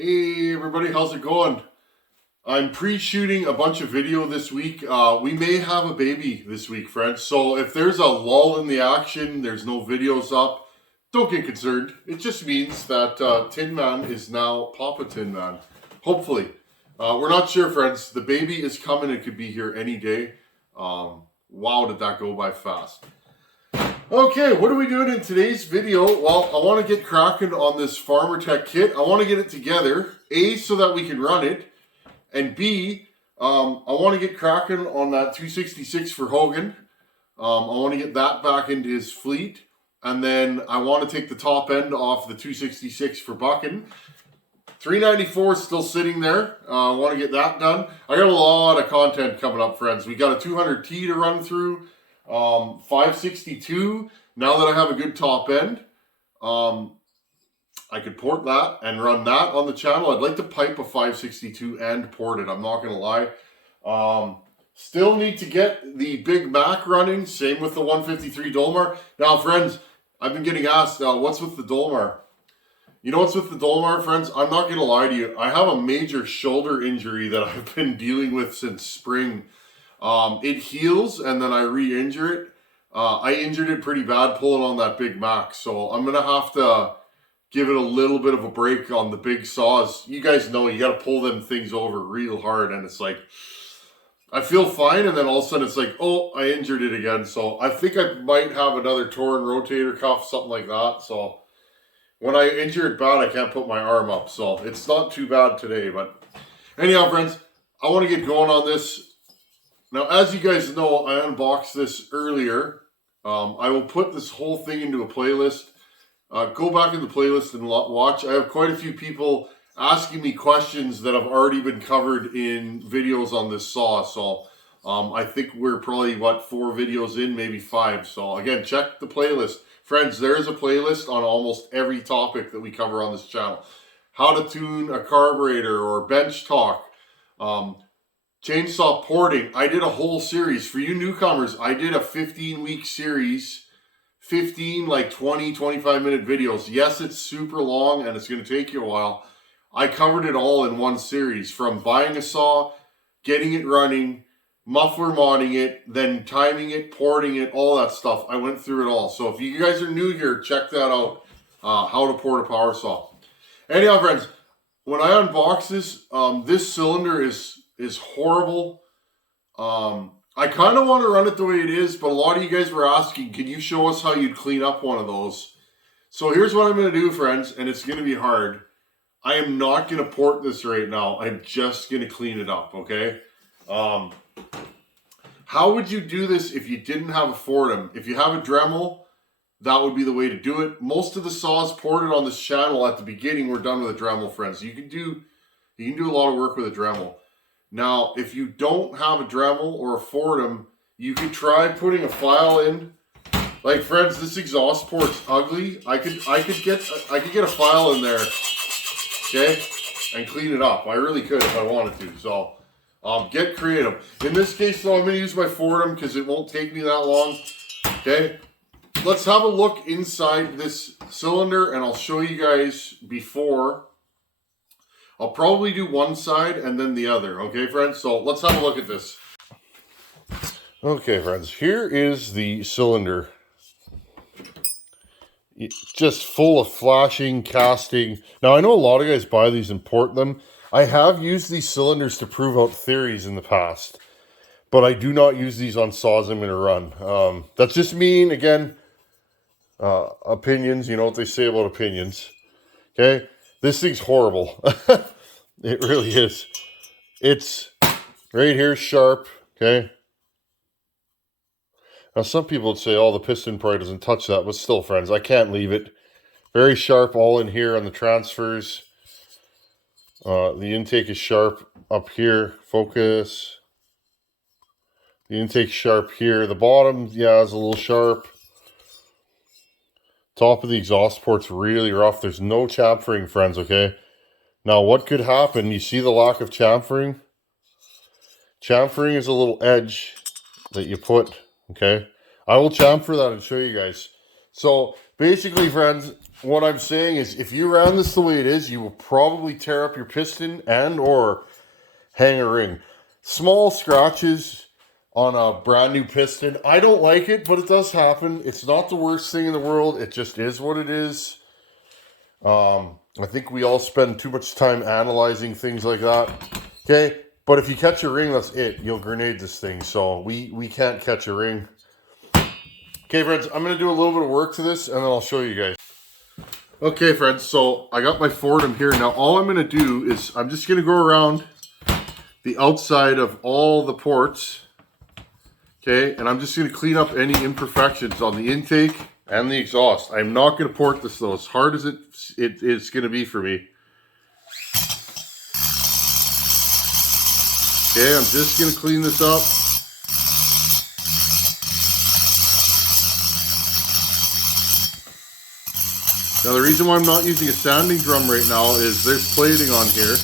Hey everybody, how's it going? I'm pre-shooting a bunch of video this week. We may have a baby this week, friends. So if there's a lull in the action, there's no videos up, don't get concerned. It just means that Tin Man is now Papa Tin Man. Hopefully. We're not sure, friends. The baby is coming. It could be here any day. Wow, did that go by fast. Okay, what are we doing in today's video? Well, I want to get cracking on this Farmertec kit. I want to get it together, A, so that we can run it, and B, I want to get cracking on that 266 for Hogan. I want to get that back into his fleet, and then I want to take the top end off the 266 for Bucking. 394 is still sitting there. I want to get that done. I got a lot of content coming up, friends. We got a 200T to run through. 562, now that I have a good top end, I could port that and run that on the channel. I'd like to pipe a 562 and port it, I'm not going to lie. Still need to get the Big Mac running, same with the 153 Dolmar. Now, friends, I've been getting asked, what's with the Dolmar? You know what's with the Dolmar, friends? I'm not going to lie to you. I have a major shoulder injury that I've been dealing with since spring. It heals and then I re-injure it. I injured it pretty bad pulling on that Big Mac, so I'm going to have to give it a little bit of a break on the big saws. You guys know you got to pull them things over real hard, and it's like, I feel fine, and then all of a sudden it's like, oh, I injured it again. So I think I might have another torn rotator cuff, something like that. So when I injure it bad, I can't put my arm up. So it's not too bad today, but anyhow, friends, I want to get going on this. Now, as you guys know, I unboxed this earlier. I will put this whole thing into a playlist. Go back in the playlist and watch. I have quite a few people asking me questions that have already been covered in videos on this saw. So I think we're probably, 4 videos in, maybe 5. So again, check the playlist. Friends, there is a playlist on almost every topic that we cover on this channel. How to tune a carburetor or bench talk. Chainsaw porting. I did a whole series. For you newcomers, I did a 15-week series. 15, 20, 25-minute videos. Yes, it's super long and it's going to take you a while. I covered it all in one series. From buying a saw, getting it running, muffler modding it, then timing it, porting it, all that stuff. I went through it all. So if you guys are new here, check that out. How to port a power saw. Anyhow, friends, when I unbox this, this cylinder is horrible. I kind of want to run it the way it is, but a lot of you guys were asking, can you show us how you'd clean up one of those? So here's what I'm going to do, friends, and it's going to be hard. I am not going to port this right now. I'm just going to clean it up, okay? How would you do this if you didn't have a Fordham? If you have a Dremel, that would be the way to do it. Most of the saws ported on this channel at the beginning were done with a Dremel, friends. You can do a lot of work with a Dremel. Now, if you don't have a Dremel or a Fordham, you could try putting a file in. Like, friends, this exhaust port's ugly. I could get a file in there, okay, and clean it up. I really could if I wanted to. So, get creative. In this case, though, I'm going to use my Fordham because it won't take me that long. Okay, let's have a look inside this cylinder, and I'll show you guys before. I'll probably do one side and then the other. Okay, friends? So let's have a look at this. Okay, friends. Here is the cylinder. It's just full of flashing, casting. Now, I know a lot of guys buy these and port them. I have used these cylinders to prove out theories in the past. But I do not use these on saws I'm going to run. That's just me, again, opinions. You know what they say about opinions. Okay? This thing's horrible. It really is. It's right here sharp, okay? Now, some people would say, oh, the piston probably doesn't touch that, but still, friends, I can't leave it. Very sharp all in here on the transfers. The intake is sharp up here. Focus. The intake sharp here. The bottom, yeah, is a little sharp. Top of the exhaust port's really rough. There's no chamfering, friends, okay? Now, what could happen? You see the lack of chamfering? Chamfering is a little edge that you put, okay? I will chamfer that and show you guys. So, basically, friends, what I'm saying is if you ran this the way it is, you will probably tear up your piston and or hang a ring. Small scratches on a brand new piston. I don't like it, but it does happen. It's not the worst thing in the world. It just is what it is. I think we all spend too much time analyzing things like that. Okay, but if you catch a ring, that's it. You'll grenade this thing. So we can't catch a ring. Okay, friends, I'm going to do a little bit of work to this, and then I'll show you guys. Okay, friends, so I got my Fordham here. Now, all I'm going to do is I'm just going to go around the outside of all the ports. Okay, and I'm just going to clean up any imperfections on the intake and the exhaust. I'm not going to port this, though, as hard as it's going to be for me. Okay, I'm just going to clean this up. Now the reason why I'm not using a sanding drum right now is there's plating on here,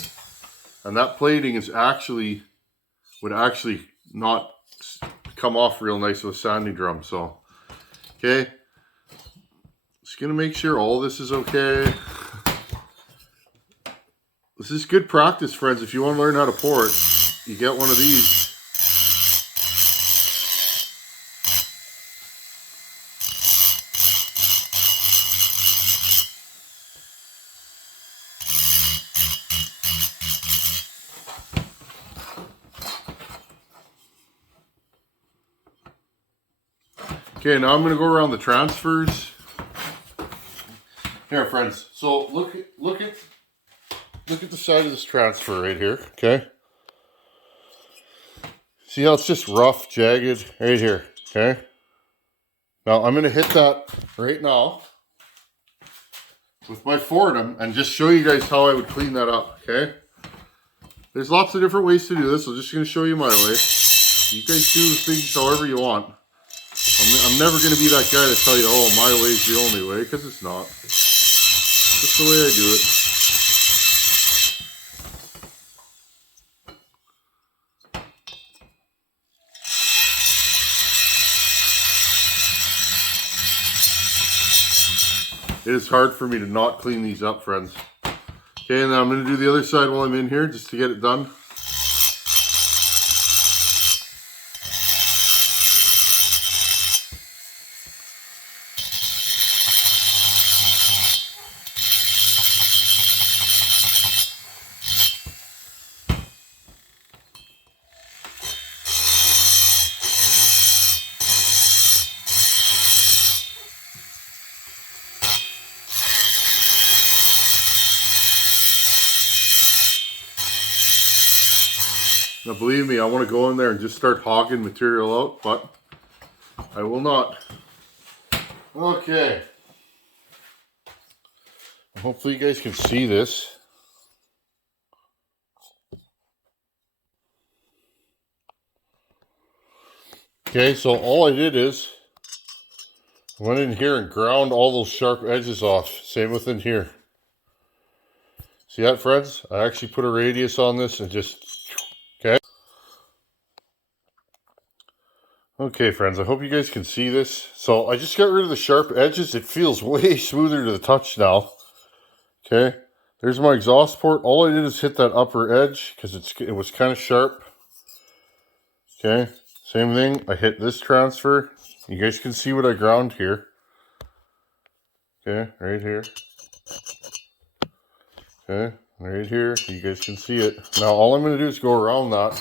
and that plating is would actually not come off real nice with a sanding drum. So, okay, just gonna make sure all this is okay. This is good practice, friends. If you want to learn how to port, you get one of these. Okay, now I'm going to go around the transfers. Here, friends. So look at the side of this transfer right here. Okay. See how it's just rough, jagged right here. Okay. Now I'm going to hit that right now with my Fordham and just show you guys how I would clean that up. Okay. There's lots of different ways to do this. I'm just going to show you my way. You guys do things however you want. I'm never going to be that guy to tell you, oh, my way is the only way, because it's not. It's just the way I do it. It is hard for me to not clean these up, friends. Okay, and then I'm going to do the other side while I'm in here, just to get it done. Now believe me, I want to go in there and just start hogging material out, but I will not. Okay. Hopefully you guys can see this. Okay, so all I did is went in here and ground all those sharp edges off. Same within here. See that, friends? I actually put a radius on this and just... Okay. Okay, friends, I hope you guys can see this. So I just got rid of the sharp edges. It feels way smoother to the touch now. Okay, there's my exhaust port. All I did is hit that upper edge because it was kind of sharp. Okay, same thing. I hit this transfer. You guys can see what I ground here. Okay, right here. Okay, right here. You guys can see it. Now all I'm going to do is go around that.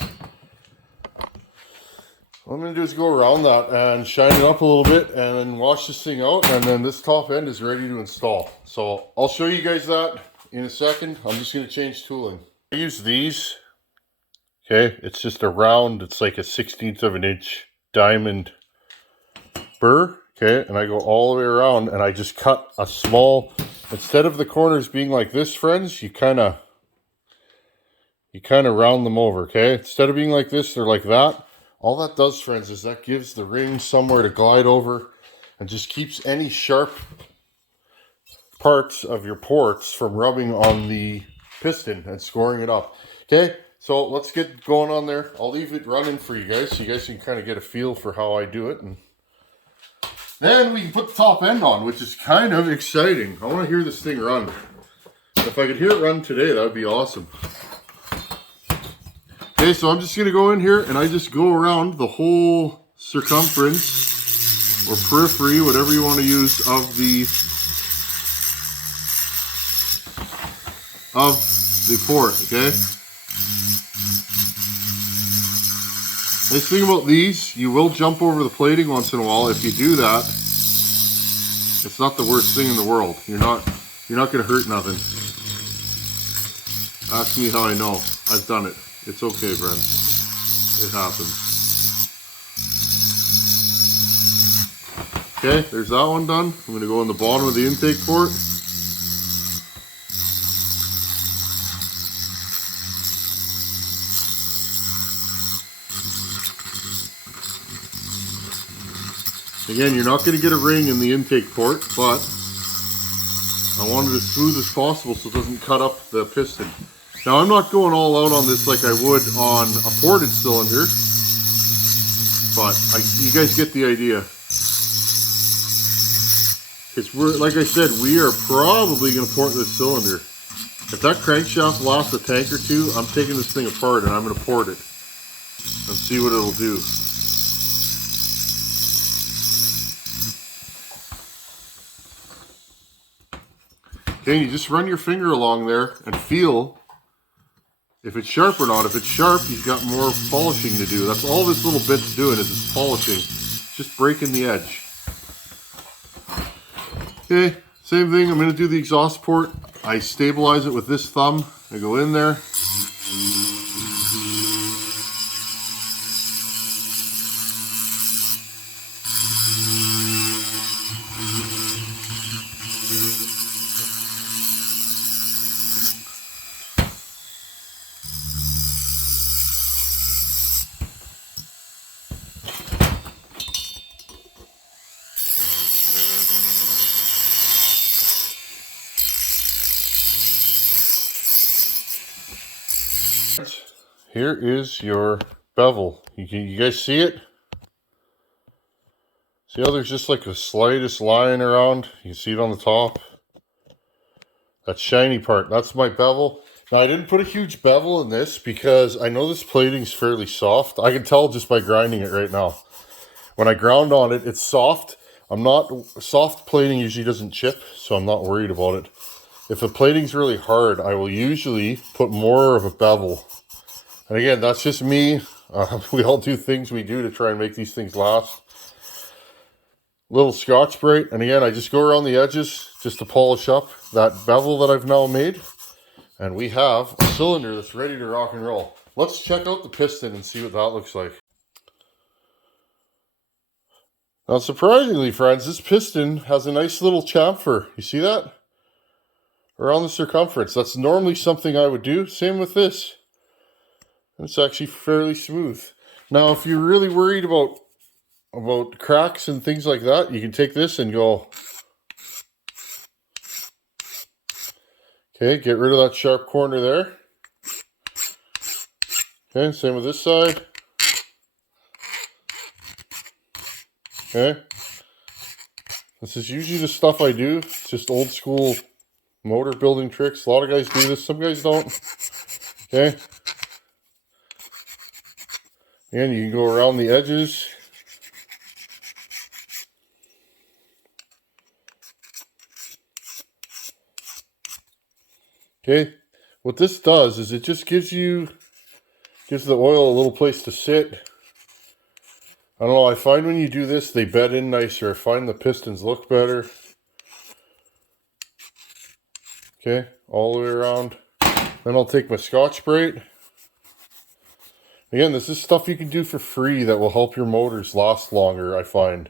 All I'm going to do is go around that and shine it up a little bit and then wash this thing out, and then this top end is ready to install. So I'll show you guys that in a second. I'm just going to change tooling. I use these. Okay, it's just a round, it's like a 1/16 of an inch diamond burr. Okay, and I go all the way around and I just cut a small, instead of the corners being like this, friends, you kind of round them over. Okay, instead of being like this, they're like that. All that does, friends, is that gives the ring somewhere to glide over and just keeps any sharp parts of your ports from rubbing on the piston and scoring it up. Okay, so let's get going on there. I'll leave it running for you guys so you guys can kind of get a feel for how I do it. And Then we can put the top end on, which is kind of exciting. I want to hear this thing run. If I could hear it run today, that would be awesome. Okay, so I'm just going to go in here and I just go around the whole circumference or periphery, whatever you want to use, of the port, okay? Nice thing about these, you will jump over the plating once in a while. If you do that, it's not the worst thing in the world. You're not going to hurt nothing. Ask me how I know. I've done it. It's okay, friends. It happens. Okay, there's that one done. I'm going to go in the bottom of the intake port. Again, you're not going to get a ring in the intake port, but I want it as smooth as possible so it doesn't cut up the piston. Now, I'm not going all out on this like I would on a ported cylinder, but you guys get the idea. Because like I said, we are probably going to port this cylinder. If that crankshaft lasts a tank or two, I'm taking this thing apart and I'm going to port it and see what it'll do. Okay, you just run your finger along there and feel if it's sharp or not. If it's sharp, you've got more polishing to do. That's all this little bit's doing, is it's polishing. It's just breaking the edge. Okay, same thing. I'm going to do the exhaust port. I stabilize it with this thumb. I go in there. Here is your bevel. You guys see it? See how there's just like the slightest line around? You can see it on the top. That shiny part, that's my bevel. Now, I didn't put a huge bevel in this because I know this plating's fairly soft. I can tell just by grinding it right now. When I ground on it, it's soft. Soft plating usually doesn't chip, so I'm not worried about it. If the plating's really hard, I will usually put more of a bevel. And again, that's just me. We all do things we do to try and make these things last. Little Scotch-Brite, and again, I just go around the edges just to polish up that bevel that I've now made. And we have a cylinder that's ready to rock and roll. Let's check out the piston and see what that looks like. Now, surprisingly, friends, this piston has a nice little chamfer. You see that? Around the circumference. That's normally something I would do. Same with this. It's actually fairly smooth. Now, if you're really worried about cracks and things like that, you can take this and go. Okay, get rid of that sharp corner there. Okay, same with this side. Okay. This is usually the stuff I do. It's just old school motor building tricks. A lot of guys do this, some guys don't. Okay. And you can go around the edges. Okay, what this does is it just gives the oil a little place to sit. I don't know, I find when you do this, they bed in nicer. I find the pistons look better. Okay, all the way around. Then I'll take my Scotch-Brite. Again, this is stuff you can do for free that will help your motors last longer, I find.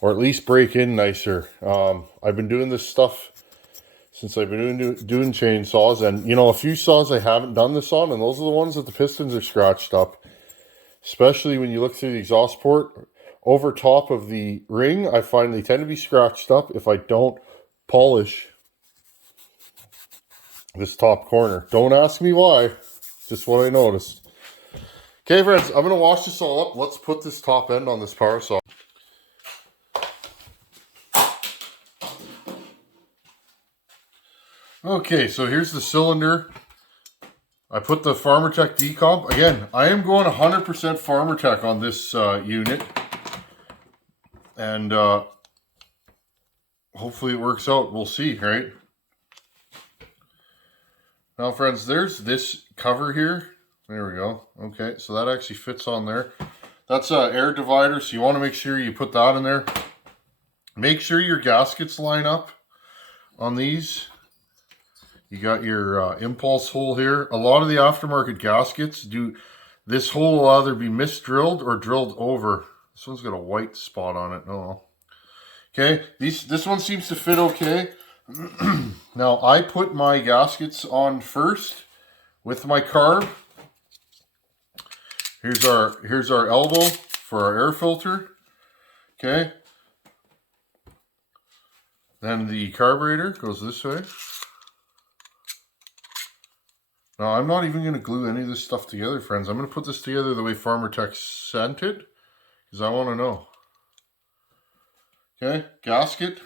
Or at least break in nicer. I've been doing this stuff since I've been doing chainsaws. And, you know, a few saws I haven't done this on, and those are the ones that the pistons are scratched up. Especially when you look through the exhaust port. Over top of the ring, I find they tend to be scratched up if I don't polish this top corner. Don't ask me why. It's just what I noticed. Okay, friends, I'm going to wash this all up. Let's put this top end on this power saw. Okay, so here's the cylinder. I put the Farmertec decomp. Again, I am going 100% Farmertec on this unit. And hopefully it works out. We'll see, right? Now, friends, there's this cover here. There we go. Okay, so that actually fits on there. That's an air divider, so you want to make sure you put that in there. Make sure your gaskets line up on these. You got your impulse hole here. A lot of the aftermarket gaskets do, this hole will either be misdrilled or drilled over. This one's got a white spot on it. Oh, okay. This one seems to fit okay. Now I put my gaskets on first with my carb. Here's our elbow for our air filter. Okay. Then the carburetor goes this way. Now I'm not even going to glue any of this stuff together, friends. I'm going to put this together the way Farmertec sent it, because I want to know. Okay, gasket.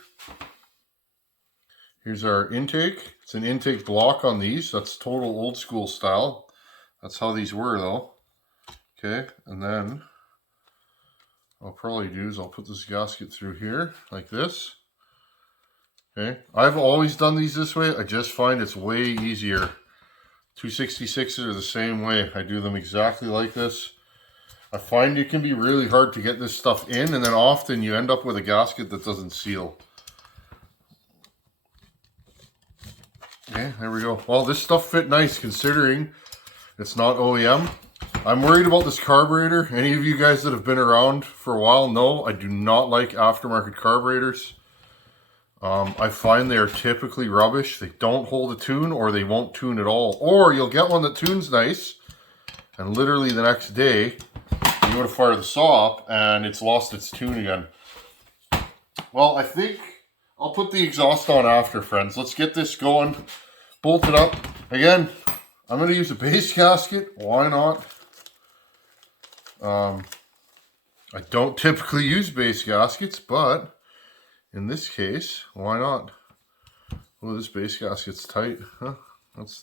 Here's our intake. It's an intake block on these. That's total old school style. That's how these were though. Okay, and then what I'll probably do is I'll put this gasket through here like this. Okay, I've always done these this way. I just find it's way easier. 266s are the same way. I do them exactly like this. I find it can be really hard to get this stuff in, and then often you end up with a gasket that doesn't seal. Okay, there we go. Well, this stuff fit nice considering it's not OEM. I'm worried about this carburetor. Any of you guys that have been around for a while know I do not like aftermarket carburetors. I find they are typically rubbish. They don't hold a tune, or they won't tune at all. Or you'll get one that tunes nice, and literally the next day you go to fire the saw up and it's lost its tune again. Well, I think I'll put the exhaust on after, friends. Let's get this going. Bolt it up. Again, I'm going to use a base gasket. Why not? I don't typically use base gaskets, but in this case, why not? Oh, this base gasket's tight. Huh?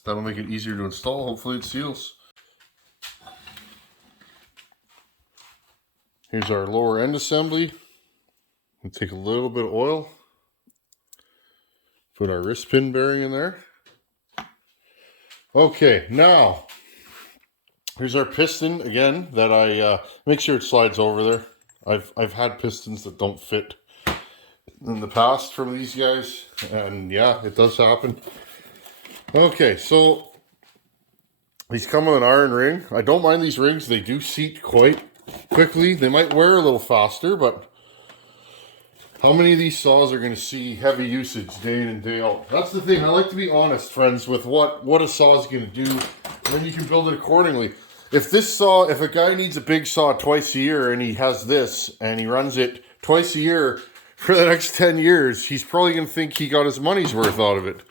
That'll make it easier to install. Hopefully it seals. Here's our lower end assembly. We'll take a little bit of oil. Put our wrist pin bearing in there. Okay, now here's our piston again that I make sure it slides over there. I've had pistons that don't fit in the past from these guys, and yeah, it does happen. Okay, so these come with an iron ring. I don't mind these rings. They do seat quite quickly. They might wear a little faster, but how many of these saws are going to see heavy usage day in and day out? That's the thing. I like to be honest, friends, with what a saw is going to do, and then you can build it accordingly. If a guy needs a big saw twice a year and he has this and he runs it twice a year for the next 10 years, he's probably going to think he got his money's worth out of it.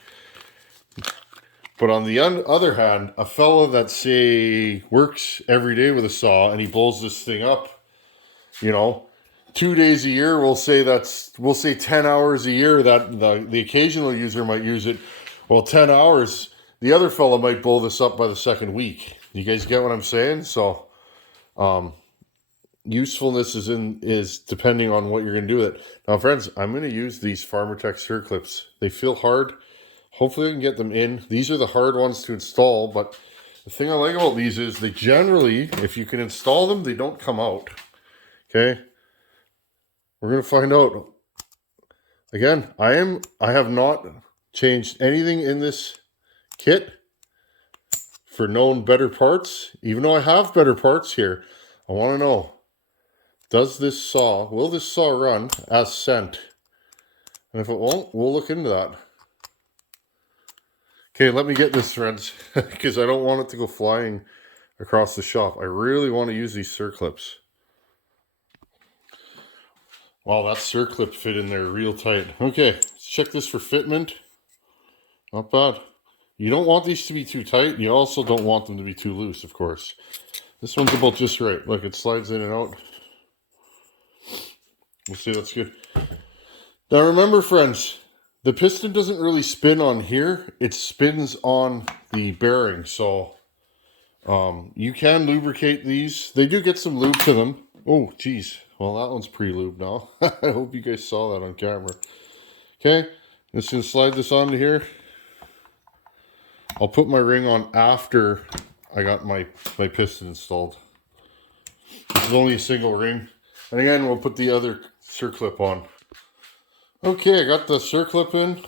But on the other hand, a fella that, say, works every day with a saw and he blows this thing up, 2 days a year, we'll say 10 hours a year that the occasional user might use it. Well, 10 hours, the other fella might blow this up by the second week. You guys get what I'm saying? So, usefulness is depending on what you're going to do with it. Now, friends, I'm going to use these Farmertec circlips. They feel hard. Hopefully I can get them in. These are the hard ones to install, but the thing I like about these is they generally, if you can install them, they don't come out. Okay? We're going to find out. Again, I have not changed anything in this kit for known better parts, even though I have better parts here. I want to know, will this saw run as sent? And if it won't, we'll look into that. Okay, let me get this, friends, because I don't want it to go flying across the shop. I really want to use these circlips. Wow, that circlip fit in there real tight. Okay, let's check this for fitment. Not bad. You don't want these to be too tight. You also don't want them to be too loose, of course. This one's about just right. Look, it slides in and out. We'll see, that's good. Now remember, friends, The piston doesn't really spin on here. It spins on the bearing. So you can lubricate these. They do get some lube to them. Oh, geez. Well, that one's pre-lubed now. I hope you guys saw that on camera. Okay, I'm just going to slide this onto here. I'll put my ring on after I got my piston installed. This is only a single ring. And again, we'll put the other circlip on. Okay, I got the circlip in.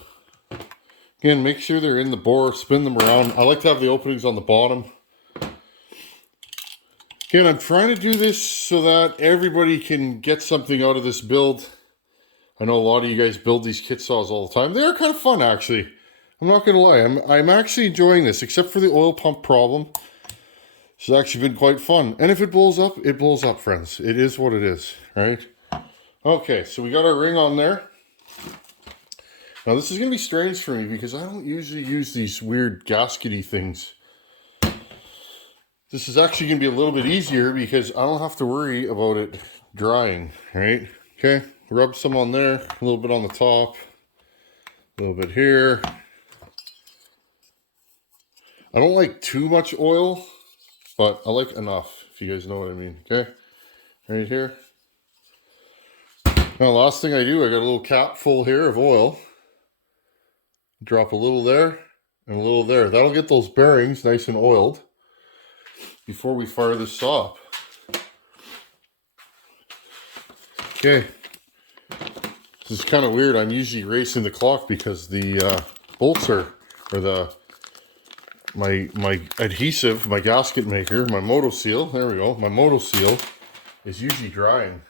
Again, make sure they're in the bore, spin them around. I like to have the openings on the bottom. Again, I'm trying to do this so that everybody can get something out of this build. I know a lot of you guys build these kit saws all the time. They are kind of fun, actually. I'm not going to lie. I'm actually enjoying this, except for the oil pump problem. It's actually been quite fun. And if it blows up, friends. It is what it is, right? Okay, so we got our ring on there. Now, this is going to be strange for me because I don't usually use these weird gaskety things. This is actually going to be a little bit easier because I don't have to worry about it drying, right? Okay, rub some on there, a little bit on the top, a little bit here. I don't like too much oil, but I like enough, if you guys know what I mean, okay? Right here. Now, last thing I do, I got a little cap full here of oil. Drop a little there and a little there. That'll get those bearings nice and oiled before we fire this saw up. Okay. This is kind of weird. I'm usually racing the clock because the bolts are, or my adhesive, my gasket maker, my moto seal, there we go, my moto seal is usually drying.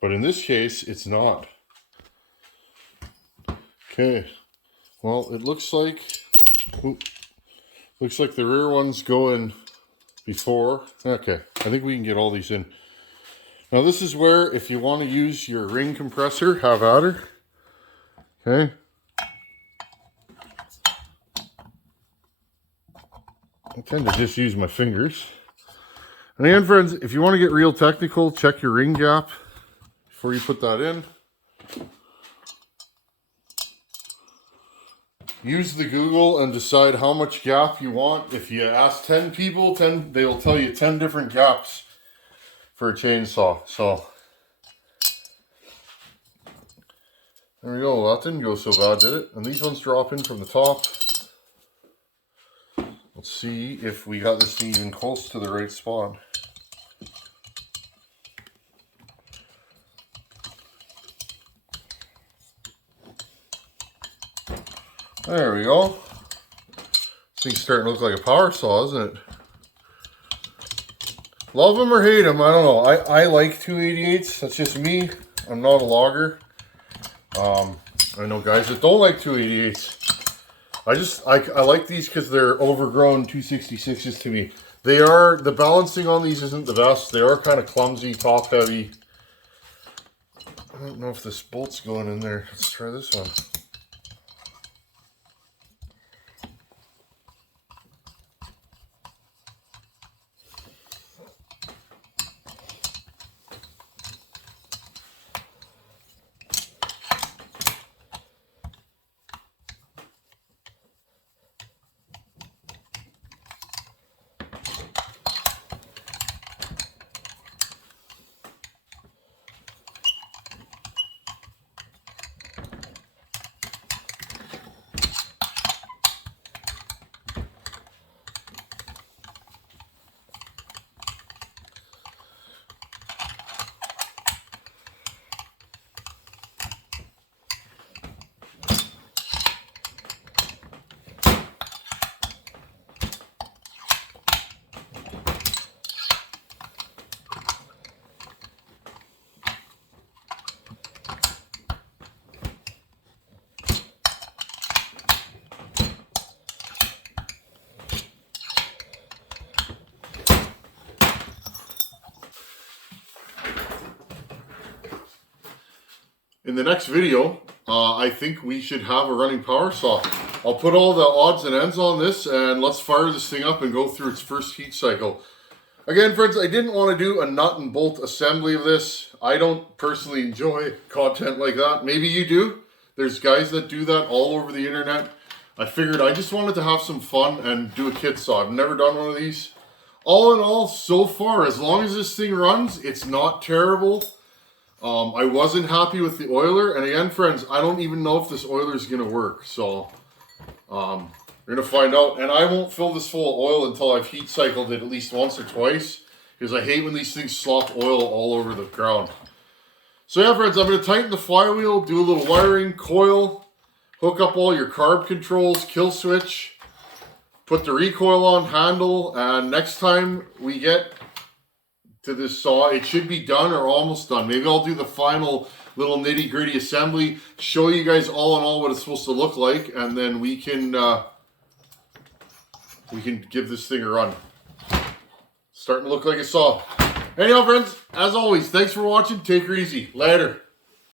But in this case, it's not. Okay. Well, it looks like the rear one's going before. Okay, I think we can get all these in. Now this is where, if you want to use your ring compressor, have at her. Okay. I tend to just use my fingers. And again, friends, if you want to get real technical, check your ring gap before you put that in. Use the Google and decide how much gap you want. If you ask 10 people, they will tell you 10 different gaps for a chainsaw. So there we go. That didn't go so bad, did it? And these ones drop in from the top. Let's see if we got this thing even close to the right spot. There we go. This thing's starting to look like a power saw, isn't it? Love them or hate them, I don't know. I like 288s. That's just me. I'm not a logger. I know guys that don't like 288s. I like these because they're overgrown 266s to me. The balancing on these isn't the best. They are kind of clumsy, top heavy. I don't know if this bolt's going in there. Let's try this one. In the next video, I think we should have a running power saw. I'll put all the odds and ends on this and let's fire this thing up and go through its first heat cycle. Again, friends, I didn't want to do a nut and bolt assembly of this. I don't personally enjoy content like that. Maybe you do. There's guys that do that all over the internet. I figured I just wanted to have some fun and do a kit saw. I've never done one of these. All in all, so far, as long as this thing runs, it's not terrible. I wasn't happy with the oiler. And again, friends, I don't even know if this oiler is going to work. So, we're going to find out. And I won't fill this full of oil until I've heat cycled it at least once or twice. Because I hate when these things slop oil all over the ground. So yeah, friends, I'm going to tighten the flywheel, do a little wiring, coil, hook up all your carb controls, kill switch, put the recoil on, handle, and next time we get to this saw, it should be done or almost done. Maybe I'll do the final little nitty-gritty assembly, show you guys all in all what it's supposed to look like, and then we can give this thing a run. Starting to look like a saw. Anyhow, friends, as always, thanks for watching. Take her easy. Later.